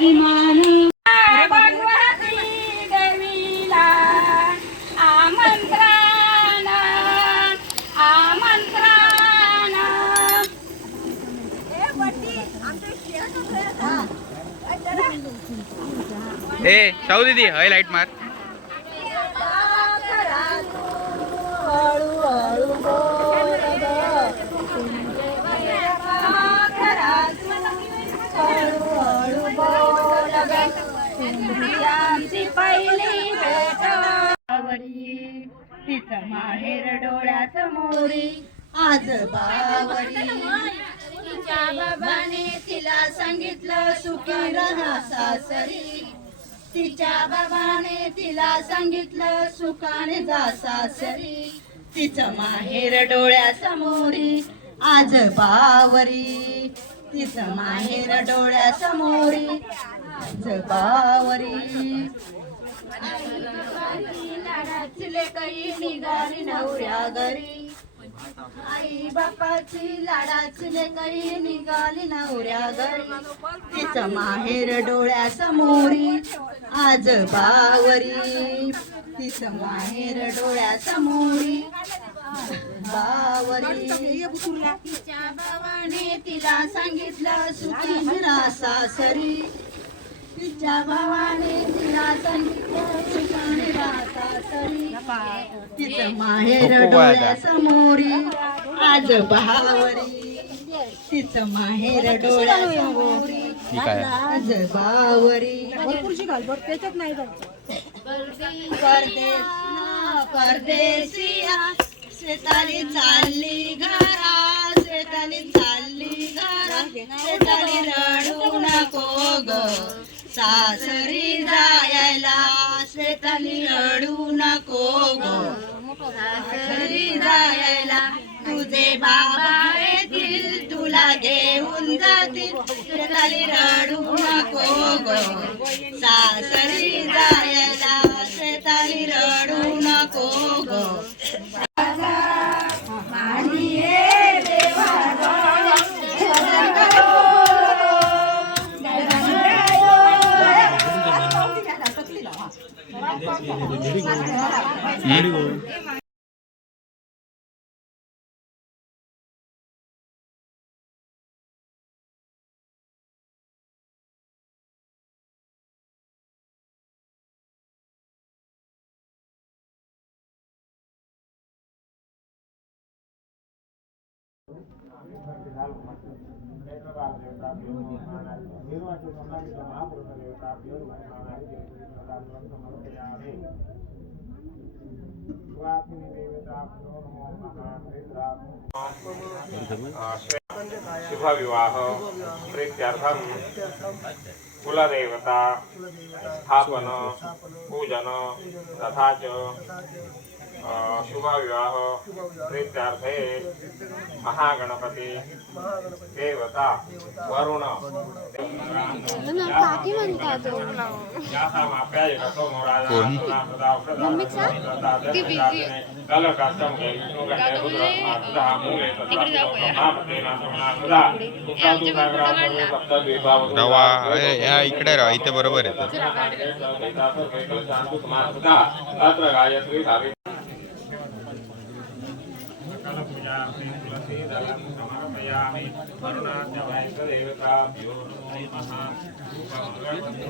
अभिमान. भगवती देवीला. आमंत्रण. आमंत्रण. ए शाहू दीदी हय लाइट मार. तिचं माहेर डोळ्यासमोरी. आज बावरी तिच्या बाबाने तिला सांगितलं सुखी राहा सासरी. तिच्या बाबाने तिला सांगितलं सुखाने जा सासरी. तिचं माहेर डोळ्यासमोरी. आज बावरी तिचं माहेर डोळ्यासमोरी. आज बावरी लाडाचले काही निघाली नवऱ्या घरी आई बापाची लाडाचले काही निघाली नवऱ्या घरी तिचं माहेर डोळ्यासमोरी. आज बावरी. तिचं माहेर डोळ्यासमोरी. बावरी तिच्या भावाने तिला सांगितलं सुखी निरा सासरी तिच्या भावाने तिला सांगितलं सुखाने राहता सरी तिचं माहेर डोळ्यासमोरी आज बहावरी तिचं माहेर डोळ्यासमोरी आज बावरी परदेस परदेसिया शेताली चालली घरा शेताली चालली घरा. शेताली रडू नको ग. सासरी जायला शेतानी रडू नको गो. सासरी जायला तुझे बाबा येतील तुला घेऊन जातील. शेतानी रडू नको गो. सा शुभविवाह प्रीत्यर्थम कुलदेवता स्थापन पूजन तथा शुभविवाह प्रीत्यार्थे महागणपती देवता वरुण। काकी म्हणतात या इकडे राहा इथे बरोबर येतं अत्र गायत्री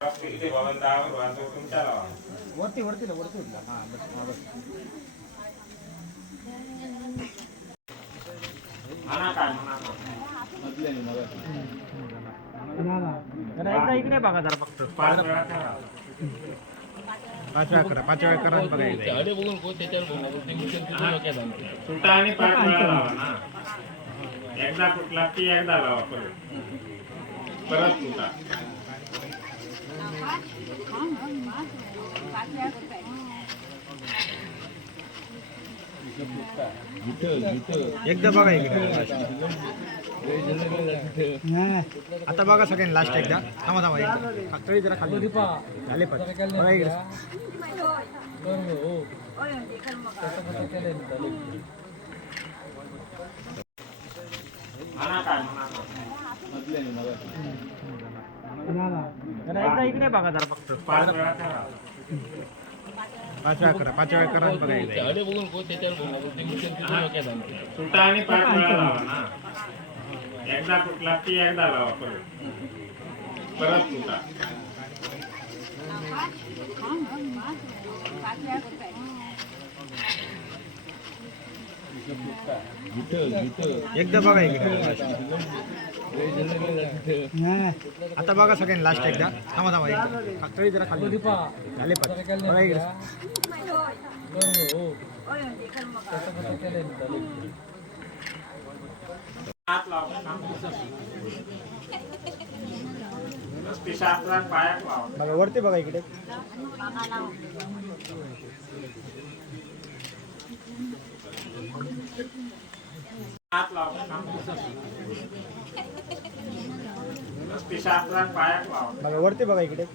सावित्री इथे भवंतावर वाहतूक तुमच्या लावा. म्हणा इकडे बघा जरा फक्त. पाच वेळा करा. पाच वेळा करा. पाच वेळा करा आणि बघा एकदा. सुटा आणि पाच वेळा लावा ना. एकदा कुठला की एकदा लावा परत. परत सुटा एकदा बघा इकडे. आता बघा सगळ्यांनी लास्ट एकदा. थांबा थांबा एकदा तळी जरा खाली. झाले पण. बघा इकडे. इकडे बघा जरा फक्त. पाच वेळा करा पाच वेळा करा पाच वेळा करा आणि बघा एकदा सुटा आणि पाच वेळा लावा ना। एकदा कुठला की एकदा लावा परत परत सुटा एकदा बघा इकडे. आता बघा सगळ्यांनी लास्ट एकदा. थांबा थांबा एकदा तळी जरा खाली. झाले बघा इकडे. पायात बघा वरती बघा इकडे. बघा वरती बघा इकडे.